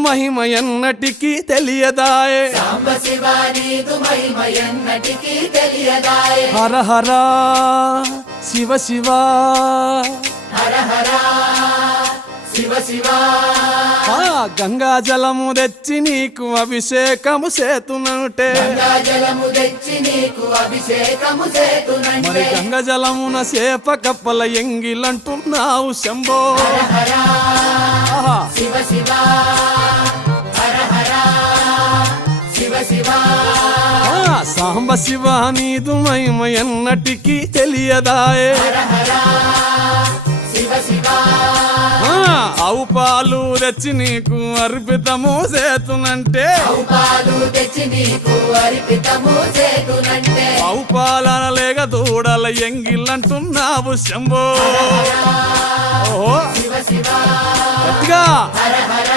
మహిమ ఎన్నటికీ తెలియదాయే సాంబ శివ నీదు మహిమ ఎన్నటికీ తెలియదాయే హర హర శివ శివ హర హర శివ శివ గంగా జలము తెచ్చి నీకు అభిషేకము చేతునంటే గంగా జలము తెచ్చి నీకు అభిషేకము మరి చేతునంటే గంగ జలమున చేప కప్పల ఎంగిలంటున్నావు శంభో హర ఆహా. శివ శివ హర హర శివ శివ సాంబ శివ నీదు మహిమ ఎన్నటికీ తెలియదాయే హర హర శివ శివ ఆవు పాలు తెచ్చి నీకు అర్పితము చేతునంటే పాలు తెచ్చి నీకు అర్పితము చేతునంటే ఆవు పాలన లేక దూడల ఎంగిలంటున్నావు శంభో ఓహో శివ శివ గట్టిగా హర హర